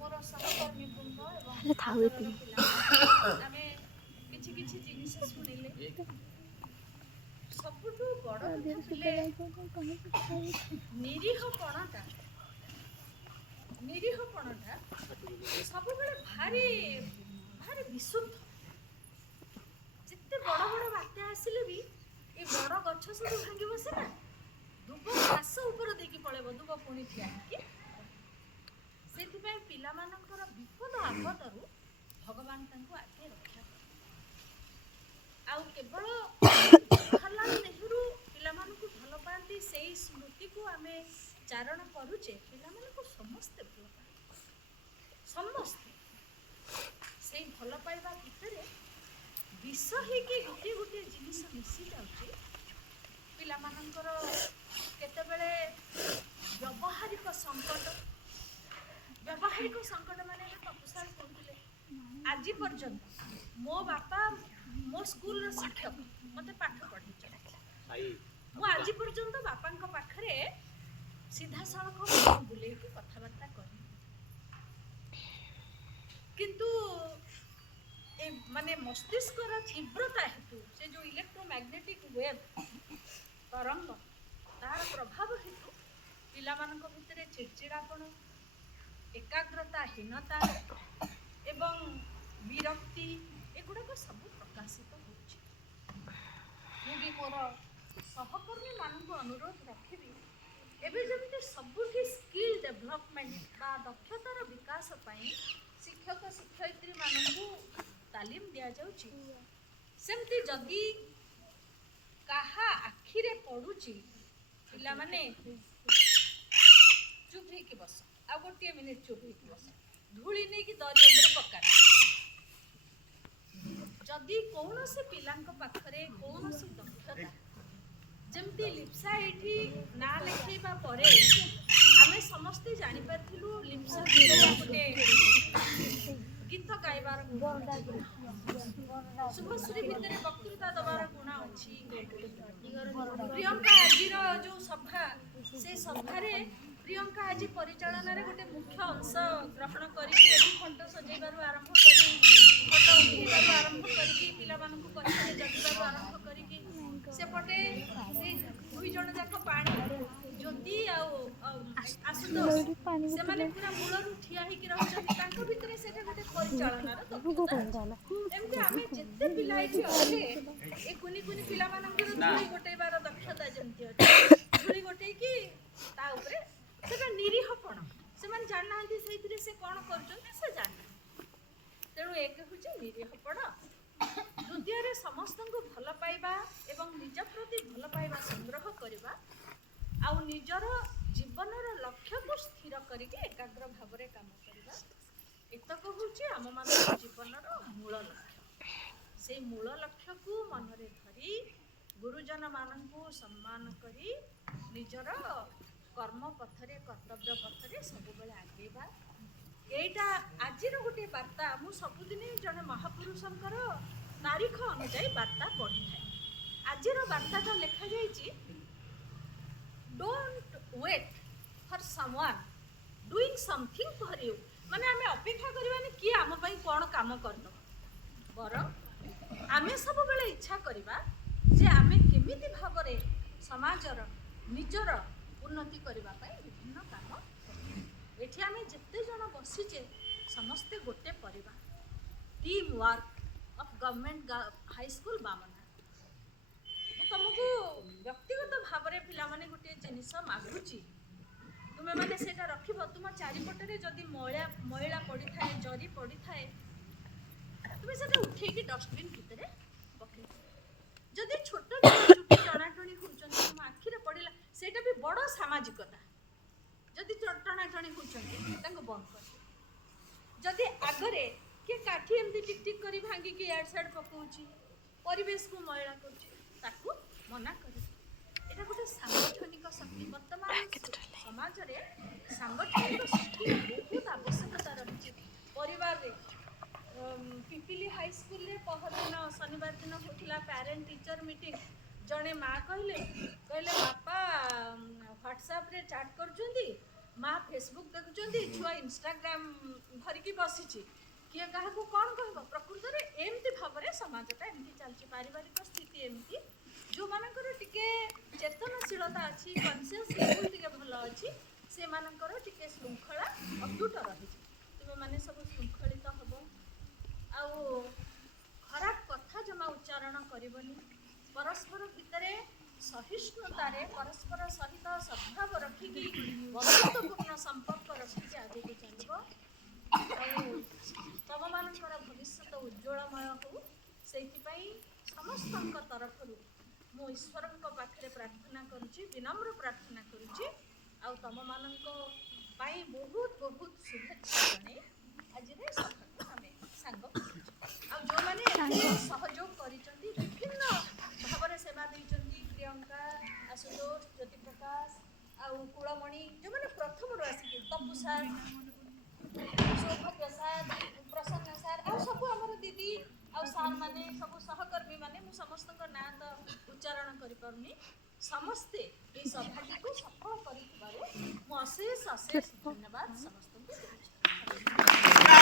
ମୋର ସହକର୍ମୀ ବୃନ୍ଦ ଏବଂ ଆମେ କିଛି କିଛି ଜିନିଷ ଶୁଣିଲେ। ସବୁଠୁ ବଡ଼ କଥା ଥିଲେ ନିରୀହପଣଟା ସବୁବେଳେ ଭାରି ଭାରି ବିଶୁଦ୍ଧ। ଯେତେ ବଡ଼ ବଡ଼ ବାତ୍ୟା ଆସିଲେ ବି ଏ ବଡ଼ ଗଛ ସବୁ ଭାଙ୍ଗି ବସେ ନା, ଦୁବ ଘାସ ଉପର ଦେଇକି ପଳେଇବ, ଦୁବ ପୁଣି ଠିଆ ହେଇକି। ସେଥିପାଇଁ ପିଲାମାନଙ୍କର ବିପଦ ଆପଦରୁ ଭଗବାନ ତାଙ୍କୁ ଆଗେ ରକ୍ଷା କରେ। ଆଉ କେବଳ ଜବାହରଲାଲ ନେହେରୁ ପିଲାମାନଙ୍କୁ ଭଲ ପାଆନ୍ତି, ସେଇ ସ୍ମୃତିକୁ ଆମେ ଚାରଣ କରୁଛେ। ପିଲାମାନଙ୍କୁ ସମସ୍ତେ ଭଲ ପାଆନ୍ତି, ସମସ୍ତେ। ସେଇ ଭଲ ପାଇବା ଭିତରେ ବିଷ ହେଇକି ଗୋଟିଏ ଗୋଟିଏ ଜିନିଷ ମିଶି ଯାଉଛି। ପିଲାମାନଙ୍କର କେତେବେଳେ ବ୍ୟବହାରିକ ସଙ୍କଟ ମାନେ ଏବେ ପପୁ ସାର୍ କହୁଥିଲେ, ଆଜି ପର୍ଯ୍ୟନ୍ତ ମୋ ବାପା ମୋ ସ୍କୁଲର ଶିକ୍ଷକ ମୋତେ ପାଠ ପଢ଼େଇଛନ୍ତି। ମୁଁ ଆଜି ପର୍ଯ୍ୟନ୍ତ ବାପାଙ୍କ ପାଖରେ ସିଧାସଳଖ ମୁହଁ ବୁଲେଇକି କଥାବାର୍ତ୍ତା କରିନି। କିନ୍ତୁ ଏ ମାନେ ମସ୍ତିଷ୍କର ତୀବ୍ରତା ହେତୁ, ସେ ଯେଉଁ ଇଲେକ୍ଟ୍ରୋମ୍ୟାଗ୍ନେଟିକ୍ ୱେଭ୍ ତରଙ୍ଗ, ତାର ପ୍ରଭାବ ହେତୁ ପିଲାମାନଙ୍କ ଭିତରେ ଚିଡ଼ଚିଡ଼ାପଣ, ଏକାଗ୍ରତାହୀନତା ଏବଂ ବିରକ୍ତି ଏଗୁଡ଼ାକ ସବୁ ପ୍ରକାଶିତ ହେଉଛି। ମୁଁ ବି ମୋର ସହକର୍ମୀମାନଙ୍କୁ ଅନୁରୋଧ ରଖିବି, ଏବେ ଯେମିତି ସବୁଠି ସ୍କିଲ୍ ଡେଭଲପମେଣ୍ଟ ବା ଦକ୍ଷତାର ବିକାଶ ପାଇଁ ଶିକ୍ଷକ ଶିକ୍ଷୟିତ୍ରୀମାନଙ୍କୁ ତାଲିମ ଦିଆଯାଉଛି, ସେମିତି ଯଦି କାହା ଆଖିରେ ପଡ଼ୁଛି, ପିଲାମାନେ ଚୁପ୍ ହେଇକି ବସ, ଆଉ ଗୋଟିଏ ମିନିଟ୍ ଚୁପ୍ ହେଇକି ବସ, ଧୂଳି ନେଇକି ଦରି ଉପରେ ପକାନ୍ତି। ଯଦି କୌଣସି ପିଲାଙ୍କ ପାଖରେ କୌଣସି ଦକ୍ଷତା, ଯେମିତି ଲିପ୍ସା ଏଇଠି ନାଁ ଲେଖେଇବା ପରେ ଆମେ ସମସ୍ତେ ଜାଣିପାରିଥିଲୁ ଲିପ୍ସା ଗୋଟେ ଗୀତ ଗାଇବାର ଗୁଣ ଅଛି, ଶୁଭଶ୍ରୀ ଭିତରେ ବକ୍ତୃତା ଦେବାର ଗୁଣ ଅଛି। ପ୍ରିୟଙ୍କା ଆଜିର ଯେଉଁ ସଭା, ସେ ସଭାରେ ପ୍ରିୟଙ୍କା ଆଜି ପରିଚାଳନାରେ ଗୋଟେ ମୁଖ୍ୟ ଅଂଶ ଗ୍ରହଣ କରିକି ଏଠି ଫଟୋ ସଜେଇବାରୁ ଆରମ୍ଭ କରି, ଫଟୋ ଉଠେଇବାରୁ ଆରମ୍ଭ କରିକି, ପିଲାମାନଙ୍କୁ ପଛରେ ଜଗିବାରୁ ଆରମ୍ଭ କରିକି, ସେପଟେ ସେ ଦୁଇ ଜଣ ଯାକ ପାଣି ଜ୍ୟୋତି ଆଉ ଆଶୁତୋଷ, ସେମାନେ ପୁରା ମୂଳରୁ ଠିଆ ହେଇକି ରହିଛନ୍ତି। ତାଙ୍କ ଭିତରେ ସେଟା ଗୋଟେ ପରିଚାଳନାର ଦକ୍ଷତା ଅଛି। ଏମିତି ଆମେ ଯେତେ ପିଲା ଏଠି ଅଛେ, ଏ କୁନି କୁନି ପିଲାମାନଙ୍କର ଧୂଳି ଗୋଟେଇବାର ଦକ୍ଷତା ଯେମିତି ଅଛି, ଧୂଳି ଗୋଟେଇକି ତା ଉପରେ, ସେଟା ନିରୀହପଣ। ସେମାନେ ଜାଣିନାହାନ୍ତି ସେଇଥିରେ ସେ କ'ଣ କରୁଛନ୍ତି, ସେ ଜାଣିନାହାନ୍ତି। ତେଣୁ ଏକ ହେଉଛି ନିରୀହପଣ, ଦ୍ୱିତୀୟରେ ସମସ୍ତଙ୍କୁ ଭଲ ପାଇବା ଏବଂ ନିଜ ପ୍ରତି ଭଲ ପାଇବା ସଂଗ୍ରହ କରିବା, ଆଉ ନିଜର ଜୀବନର ଲକ୍ଷ୍ୟକୁ ସ୍ଥିର କରିକି ଏକାଗ୍ର ଭାବରେ କାମ କରିବା। ଏତକ ହେଉଛି ଆମମାନଙ୍କ ଜୀବନର ମୂଳ ଲକ୍ଷ୍ୟ। ସେଇ ମୂଳ ଲକ୍ଷ୍ୟକୁ ମନରେ ଧରି ଗୁରୁଜନମାନଙ୍କୁ ସମ୍ମାନ କରି ନିଜର କର୍ମ ପଥରେ, କର୍ତ୍ତବ୍ୟ ପଥରେ ସବୁବେଳେ ଆଗେଇବା। ଏଇଟା ଆଜିର ଗୋଟିଏ ବାର୍ତ୍ତା। ମୁଁ ସବୁଦିନ ଜଣେ ମହାପୁରୁଷଙ୍କର ତାରିଖ ଅନୁଯାୟୀ ବାର୍ତ୍ତା ପଢ଼ିଥାଏ। ଆଜିର ବାର୍ତ୍ତାଟା ଲେଖାଯାଇଛି, don't wait for ସମୱାନ୍ doing something for you. ମାନେ ଆମେ ଅପେକ୍ଷା କରିବାନି କିଏ ଆମ ପାଇଁ କ'ଣ କାମ କରିଦେବ, ବରଂ ଆମେ ସବୁବେଳେ ଇଚ୍ଛା କରିବା ଯେ ଆମେ କେମିତି ଭାବରେ ସମାଜର, ନିଜର ଉନ୍ନତି କରିବା ପାଇଁ ବିଭିନ୍ନ କାମ କରିବା। ଏଠି ଆମେ ଯେତେ ଜଣ ବସିଛେ ସମସ୍ତେ ଗୋଟେ ପରିବାର, team work of government high school ବାମନା। ମୁଁ ତୁମକୁ ବ୍ୟକ୍ତିଗତ ଭାବରେ ପିଲାମାନେ ଗୋଟିଏ ଜିନିଷ ମାଗୁଛି, ତୁମେମାନେ ସେଇଟା ରଖିବ। ତୁମ ଚାରିପଟରେ ଯଦି ମଇଳା ପଡ଼ିଥାଏ, ଜରି ପଡ଼ିଥାଏ, ତୁମେ ସେଟା ଉଠେଇକି ଡଷ୍ଟବିନ୍ ଭିତରେ ପକେଇଦିଅ। ଯଦି ଛୋଟ ଛୁଆ ଚୁଟି ଟଣାଟଣି ହେଉଛନ୍ତି, ତୁମ ଆଖିରେ ପଡ଼ିଲା, ସେଇଟା ବି ବଡ଼ ସାମାଜିକତା। ଯଦି ଟଣାଟଣି ହେଉଛନ୍ତି ତାଙ୍କୁ ବନ୍ଦ କରିଦିଅ। ଯଦି ଆଗରେ କିଏ କାଠି ଏମିତି ଟିକ୍ ଟିକ୍ କରି ଭାଙ୍ଗିକି ଇଆଡ଼େ ସିଆଡ଼େ ପକାଉଛି, ପରିବେଶକୁ ମଇଳା କରୁଛି, ତାକୁ ମନା କରିଦିଅ। ଏଇଟା ଗୋଟେ ସାଙ୍ଗଠନିକ ଶକ୍ତି। ବର୍ତ୍ତମାନ ସମାଜରେ ସାଙ୍ଗଠନିକ ଶକ୍ତିର ବହୁତ ଆବଶ୍ୟକତା ରହିଛି। ପରିବାରରେ ପିପିଲି ହାଇସ୍କୁଲରେ ପହରଦିନ ଶନିବାର ଦିନ ହେଉଥିଲା ପ୍ୟାରେଣ୍ଟ ଟିଚର ମିଟିଂ। ଜଣେ ମା କହିଲେ ବାପା ହ୍ୱାଟ୍ସଆପ୍ରେ ଚାଟ୍ କରୁଛନ୍ତି, माँ फेसबुक देखुं छुआ इंस्टाग्राम धरिकी बसी किए क्या कौन कह प्रकृत में एमती भाव में समाजटा एमती चलती पारिवारिक स्थिति एमती जो मानकर टिके चेतनशीलता अच्छी कनसीयस लेवल टिके भल अच्छी से मानकर टिके श्रृंखला अटूट रही तुम मैंने सब श्रृंखलित हम आउ खराब कथा जमा उच्चारण करबनी परस्पर भितर सहिष्णुतारे परस्पर सहित सद्भाव रखिकी बंधुत्वपूर्ण संपर्क रखिकी आगे को चलो तम मानकर भविष्य उज्ज्वलमय हो से समस्त तरफ मु ईश्वर पाखे प्रार्थना करुच्ची विनम्र प्रार्थना करुच्ची आ तम मान बहुत बहुत शुभेच्छा जन आज सांग आ जो मैंने सहयोग करिसेंती विभिन्न भाव सेवा देइसेंती प्रियंका आशुतोष ज्योति प्रकाश आ कुलमणि जो मैंने प्रथम आसिक तपु सार शोभा प्रसाद प्रसन्न सार आ सब आमर दीदी आ सार माने सब सहकर्मी माने मु समस्त ना तो उच्चारण करि पारुनी समस्ते ए सभाटी को सफल करिबारे मु अशेष अशेष धन्यवाद समस्त को।